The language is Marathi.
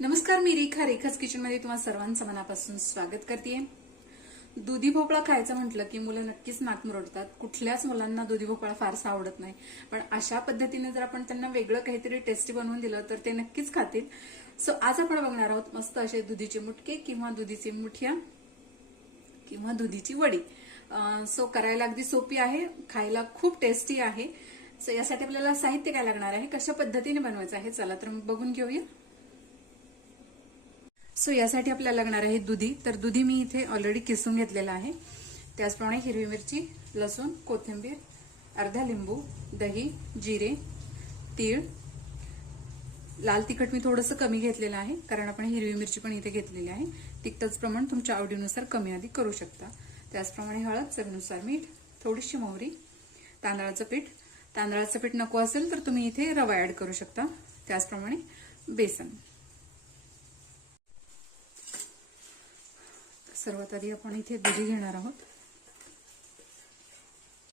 नमस्कार, मी रेखाच किचन मध्ये तुम्हा सर्वांचं मनापासून स्वागत करते। दुधी भोपळा खायचं म्हटलं की मुलं नक्कीच नाक मुरडतात। कुठल्याच मुलांना दुधी भोपळा फारसा आवडत नाही, पण अशा पद्धतीने जर आपण त्यांना वेगळं काहीतरी टेस्टी बनवून दिलं तर ते नक्कीच खातील। सो आज आपण बघणार आहोत मस्त असे दुधीचे मुटके किंवा दुधीचे मुठ्या किंवा दुधीची वडी। सो करायला अगदी सोपी आहे, खायला खूप टेस्टी आहे। सो यासाठी आपल्याला साहित्य काय लागणार आहे, कशा पद्धतीने बनवायचं आहे, चला तर मग बघून घेऊया। सो यासाठी आपल्याला लागणार आहे दुधी। तर दुधी मी इथे ऑलरेडी किसून घेतलेला आहे। त्याचप्रमाणे हिरवी मिरची, लसूण, कोथिंबीर, अर्धा लिंबू, दही, जिरे, तीळ, लाल तिखट मी थोडंसं कमी घेतलेलं आहे कारण आपण हिरवी मिरची पण इथे घेतलेली आहे। तिखटाचं प्रमाण तुमच्या आवडीनुसार कमी अधिक करू शकता। त्याचप्रमाणे हळद, चवीनुसार मीठ, थोडीशी मोहरी, तांदळाचं पीठ। तांदळाचं पीठ नको असेल तर तुम्ही इथे रवा ऍड करू शकता। त्याचप्रमाणे बेसन। सर्वात आधी आपण इथे दुधी घेणार आहोत।